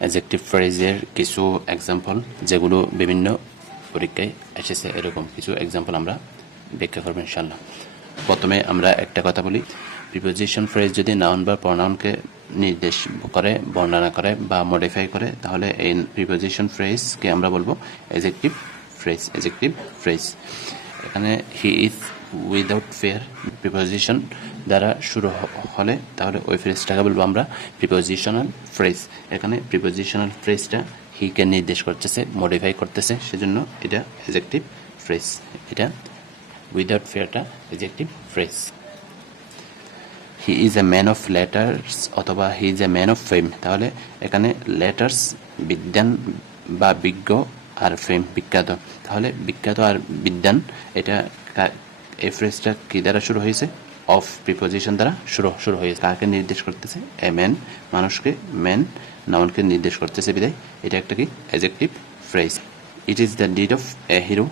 Adjective ফ্রেজের কিছু example যেগুলো বিভিন্ন পরীক্ষায় এসেছে, এরকম কিছু এক্সাম্পল আমরা ব্যাখ্যা করব ইনশাআল্লাহ। প্রথমে আমরা একটা কথা বলি, প্রিপোজিশন ফ্রেজ যদি নাউন বা প্রনাউনকে নির্দেশ করে, বর্ণনা করে বা মডিফাই করে, তাহলে এই প্রিপোজিশন ফ্রেজকে আমরা বলবো অ্যাডজেক্টিভ ফ্রেজ। অ্যাডজেক্টিভ ফ্রেজ এখানে he is without fear preposition দ্বারা শুরু হলে তাহলে ওই ফ্রেজটাকে বলবো আমরা প্রিপোজিশনাল ফ্রেজ। এখানে প্রিপোজিশনাল ফ্রেজটা হিকে নির্দেশ করতেছে, মডিফাই করতেছে, সেজন্য এটা অ্যাডজেক্টিভ ফ্রেজ। এটা উইদাউট ফেয়ারটা adjective phrase. He is a man of letters অথবা he is a man of fame, তাহলে এখানে লেটার্স বিজ্ঞান বা বিজ্ঞ আর ফেম বিখ্যাত, তাহলে বিখ্যাত আর বিদ্যান এটা এই ফ্রেজটা কি দ্বারা শুরু হয়েছে? অফ প্রিপোজিশন দ্বারা শুরু হয়েছে। কাকে নির্দেশ করতেছে? এ ম্যান, মানুষকে, ম্যান নাউনকে নির্দেশ করতেছে, বিদায় এটা একটা কি adjective phrase. It is the did of A hero.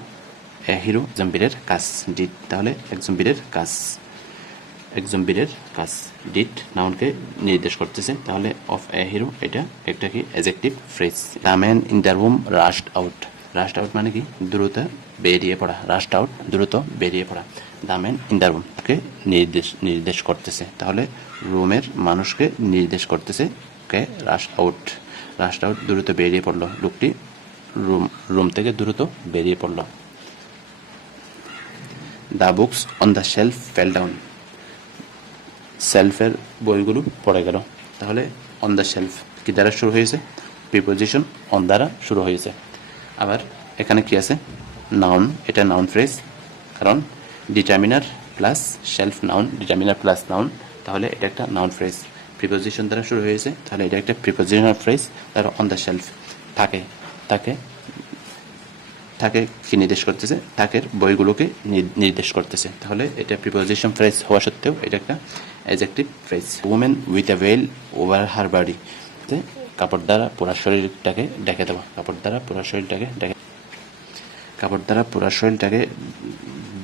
A hero একজন বীরের কাজ, ডিড তাহলে একজন বীরের কাজ, একজন বীরের কাজ, ডিড নাউনকে নির্দেশ করতেছে, তাহলে অফ এ হিরো এটা একটা কি adjective phrase. The man in the room রাশড out. রাশড out মানে কি? দ্রুত বেরিয়ে পড়া। রাশড আউট দ্রুত বেরিয়ে পড়া। দ্য ম্যান ইন দ্য রুমকে নির্দেশ করতেছে, তাহলে রুমের মানুষকে নির্দেশ করতেছে কে? রাশ আউট। রাশড আউট দ্রুত বেরিয়ে পড়লো, লোকটি রুম থেকে দ্রুত বেরিয়ে পড়লো। The books on the shelf fell down. সেলফের বইগুলো পড়ে গেল, তাহলে অন দ্য শেলফ কি দ্বারা শুরু হয়েছে? প্রিপোজিশন অন দ্বারা শুরু হয়েছে। আবার এখানে কি আছে? নাউন, এটা নাউন ফ্রেজ, কারণ determiner plus shelf noun, determiner plus noun, তাহলে এটা একটা নাউন ফ্রেজ। প্রিপোজিশন দ্বারা শুরু হয়েছে, তাহলে এটা একটা প্রিপোজিশনাল ফ্রেজ। তার অন দ্য শেলফ থাকে, তাকে তাকে কি নির্দেশ করতেছে? তাকের বইগুলোকে নির্দেশ করতেছে, তাহলে এটা প্রিপোজিশন ফ্রেজ হওয়া সত্ত্বেও এটা একটা adjective phrase. Women with a veil over her body, কাপড় দ্বারা পুরা শরীরটাকে ঢেকে দেওয়া। কাপড় দ্বারা পুরা শরীরটাকে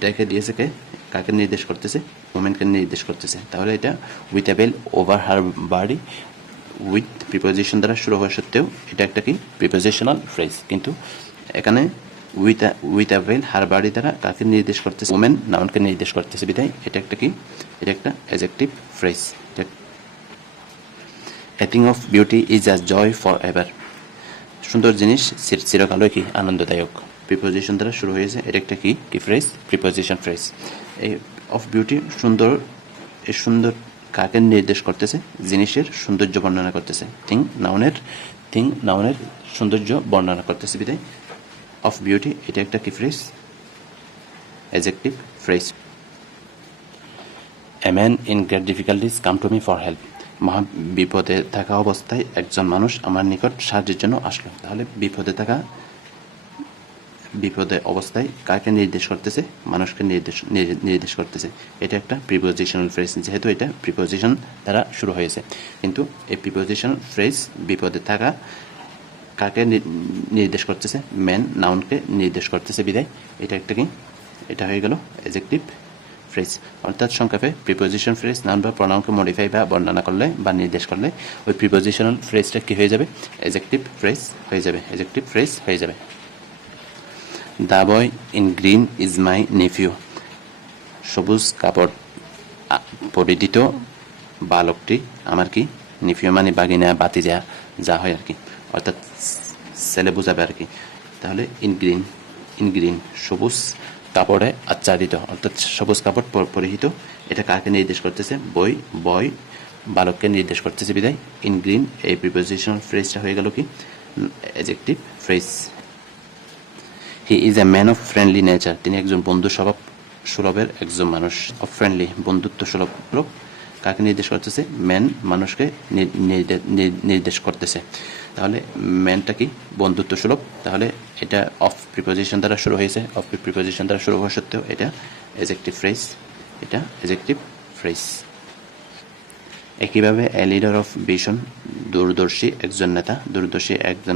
ঢেকে দিয়েছে কে? কাকে নির্দেশ করতেছে? উমেনকে নির্দেশ করতেছে, তাহলে এটা with a veil over her body, with preposition দ্বারা শুরু হওয়া সত্ত্বেও এটা একটা কি প্রিপোজিশনাল ফ্রেজ। কিন্তু এখানে with a well her body দ্বারা কাকে নির্দেশ করতেছে? ওমেন নাউনকে নির্দেশ করতেছে, বিধায় এটা একটা কি? এটা একটা adjective phrase. A thing of beauty is a joy for ever. সুন্দর জিনিস চিরকালই কি আনন্দদায়ক। প্রিপোজিশন দ্বারা শুরু হয়েছে, এটা একটা কি ফ্রেজ? Preposition phrase. এই অফ বিউটি সুন্দর, এই সুন্দর কাকে নির্দেশ করতেছে? জিনিসের সৌন্দর্য বর্ণনা করতেছে। থিং নাউনের সৌন্দর্য বর্ণনা করতেছে, বিধায় অফ বিউটি এটা একটা কি phrase? Adjective phrase. A man in great difficulties come to me for help. মহা বিপদে থাকা অবস্থায় একজন মানুষ আমার নিকট সাহায্যের জন্য আসলো, তাহলে বিপদে অবস্থায় কাকে নির্দেশ করতেছে? মানুষকে নির্দেশ করতেছে, এটা একটা প্রিপোজিশনাল ফ্রেজ, যেহেতু এটা প্রিপোজিশন দ্বারা শুরু হয়েছে। কিন্তু এই প্রিপোজিশনাল ফ্রেজ বিপদে থাকা কাকে নির্দেশ করতেছে? ম্যান নাউনকে নির্দেশ করতেছে, বিদায় এটা একটা কি? এটা হয়ে গেল অ্যাডজেক্টিভ ফ্রেজ। অর্থাৎ সংক্ষেপে প্রিপোজিশন ফ্রেজ নাউন বা প্রনাউনকে মডিফাই বা বর্ণনা করলে বা নির্দেশ করলে ওই প্রিপোজিশনাল ফ্রেজটা কি হয়ে যাবে? অ্যাডজেক্টিভ ফ্রেজ হয়ে যাবে। অ্যাডজেক্টিভ ফ্রেজ হয়ে যাবে। The boy in green is my nephew. সবুজ কাপড় পরিহিত বালকটি আমার কি? নেফিউ মানে বাগিনা, বাতিজা, যা হয় আর কি, অর্থাৎ ছেলে বোঝাবে আর কি। তাহলে ইন গ্রিন সবুজ কাপড়ে আচ্ছাদিত, অর্থাৎ সবুজ কাপড় পরিহিত, এটা কাকে নির্দেশ করতেছে? বয় বালককে নির্দেশ করতেছে, বিদায় ইন গ্রিন এই প্রিপোজিশনাল ফ্রেজটা হয়ে গেল কি? Adjective phrase. He is a man of friendly nature. তিনি একজন বন্ধু স্বভাব সুলভের একজন মানুষ। অফ ফ্রেন্ডলি বন্ধুত্ব সুলভ লোক, কাকে নির্দেশ করতেছে? ম্যান মানুষকে নির্দেশ করতেছে, তাহলে ম্যানটা কি? বন্ধুত্ব সুলভ, তাহলে এটা অফ প্রিপোজিশন দ্বারা শুরু হয়েছে। অফ প্রিপোজিশন দ্বারা শুরু হওয়া সত্ত্বেও এটা অ্যাডজেক্টিভ ফ্রেজ। এটা অ্যাডজেক্টিভ ফ্রেজ। একইভাবে এ লিডার অফ ভিশন, দূরদর্শী একজন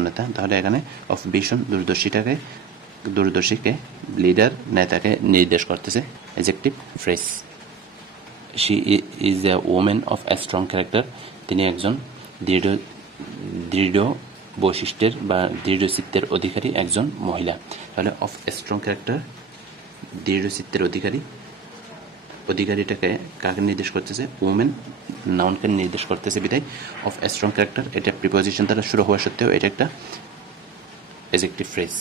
নেতা। তাহলে এখানে অফ ভিশন দূরদর্শীকে লিডার নেতাকে নির্দেশ করতেছে, adjective phrase. She is a women of a strong character. তিনি একজন দৃঢ় বৈশিষ্ট্যের বা দৃঢ়চিত্তের অধিকারী একজন মহিলা। তাহলে অফ স্ট্রং ক্যারেক্টার, দৃঢ়চিত্তের অধিকারীটাকে কাকে নির্দেশ করতেছে? উমেন নাউনকে নির্দেশ করতেছে বিধায় অফ স্ট্রং ক্যারেক্টার, এটা প্রিপোজিশন দ্বারা শুরু হওয়া সত্ত্বেও এটা একটা এজেক্টিভ ফ্রেজ।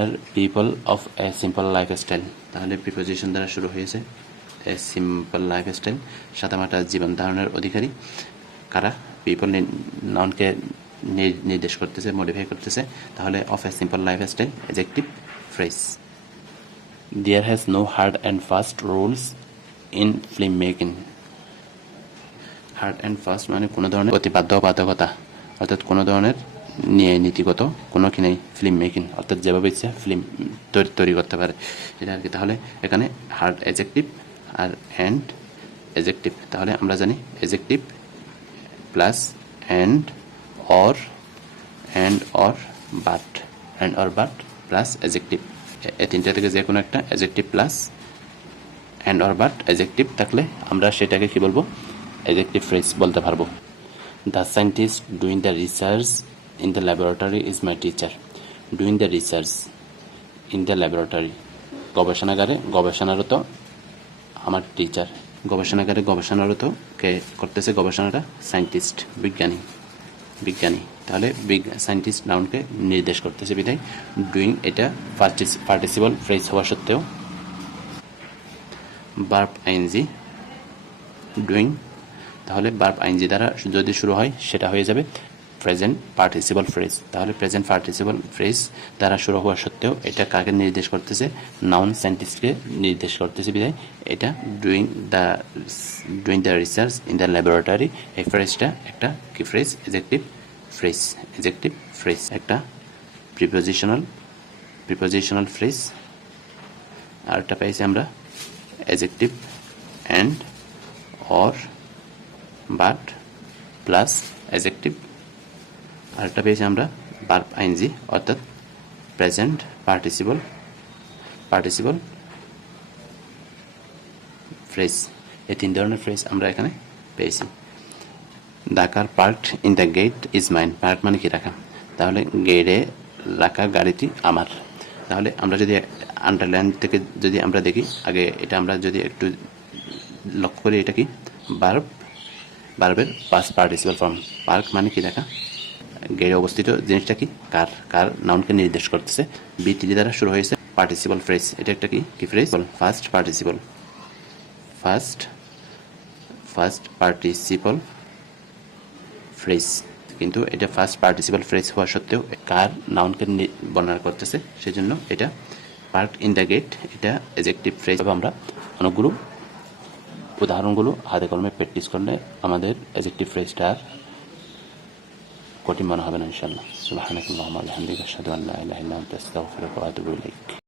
আর people of a simple lifestyle, তাহলে প্রিপোজিশন দ্বারা শুরু হয়েছে এ সিম্পল লাইফস্টাইল, সাদামাটা জীবন ধারণের অধিকারী। কারা? পিপল নাউনকে নির্দেশ করতেছে, মডিফাই করতেছে, তাহলে of a simple lifestyle adjective phrase. There has no hard and fast rules in film making. Hard and fast মানে কোনো ধরনের প্রতিবাধ্যবাধকতা, অর্থাৎ কোনো ধরনের নীতিগত কোনো কি নেই ফিল্ম মেকিং, অর্থাৎ যেভাবে ইচ্ছা ফিল্ম তৈরি করতে পারে এটা আর কি। তাহলে এখানে হার্ড এজেক্টিভ আর অ্যান্ড এজেক্টিভ, তাহলে আমরা জানি adjective plus and or but plus adjective, এই তিনটা থেকে যে কোনো একটা adjective plus and or but adjective থাকলে আমরা সেটাকে কি বলবো? এজেক্টিভ ফ্রেজ বলতে পারবো। The scientist doing the research in the laboratory is my teacher. Doing the research in the laboratory, গবেষণাগারে গবেষণারত আমার টিচার। গবেষণাগারে গবেষণারত কে করতেছে গবেষণাটা? সায়েন্টিস্ট, বিজ্ঞানী। তাহলে সায়েন্টিস্ট নাউনকে নির্দেশ করতেছে বিধায় ডুইং এটা পার্টিসিপল ফ্রেজ হওয়া সত্ত্বেও ভার্ব আইএনজি ডুইং, তাহলে ভার্ব আইএনজি দ্বারা যদি শুরু হয় সেটা হয়ে যাবে প্রেজেন্ট পার্টিসিপল ফ্রেজ। তাহলে প্রেজেন্ট পার্টিসিপল ফ্রেজ দ্বারা শুরু হওয়া সত্ত্বেও এটা কাকে নির্দেশ করতেছে? নাউন সায়েন্টিস্টকে নির্দেশ করতেছে বিধায় এটা doing the research in the laboratory, এই ফ্রেজটা একটা কি ফ্রেজ? এজেক্টিভ ফ্রেজ, একটা প্রিপোজিশনাল ফ্রেজ। আর একটা পাইছি আমরা adjective and or but plus adjective. আরেকটা পেয়েছি আমরা ভার্ব আইএনজি, অর্থাৎ প্রেজেন্ট পার্টিসিপল ফ্রেজ। এই তিন ধরনের ফ্রেজ আমরা এখানে পেয়েছি। The car parked in the gate is mine. Park মানে কি? রাখা, তাহলে গেটে রাখা গাড়িটি আমার। তাহলে আমরা যদি আন্ডারলাইন থেকে যদি আমরা দেখি আগে, এটা আমরা যদি একটু লক্ষ্য করি, এটা কি? ভার্বের পাস্ট পার্টিসিপল ফর্ম। পার্ক মানে কি? রাখা। গেটে অবস্থিত জিনিসটা কি? কার নাউনকে নির্দেশ করতেছে। বিটি দ্বারা শুরু হয়েছে পার্টিসিপল ফ্রেজ, এটা একটা কি ফ্রেজ? First participle phrase. কিন্তু এটা ফার্স্ট পার্টিসিপল ফ্রেজ হওয়া সত্ত্বেও কার নাউনকে বর্ণনা করতেছে, সেজন্য এটা পার্ক ইন দ্য গেট, এটা এজেক্টিভ ফ্রেজ। আমরা অনেকগুলো উদাহরণগুলো হাতে কলমে প্র্যাকটিস করলে আমাদের এজেক্টিভ ফ্রেজটা আর কঠিন মনে হবে না ইনশাআল্লাহ। সুবহানাকাল্লাহুম্মা ওয়া বিহামদিকা আশহাদু আল্লা ইলাহা ইল্লা আনতা আস্তাগফিরুকা ওয়া আতুবু ইলাইক।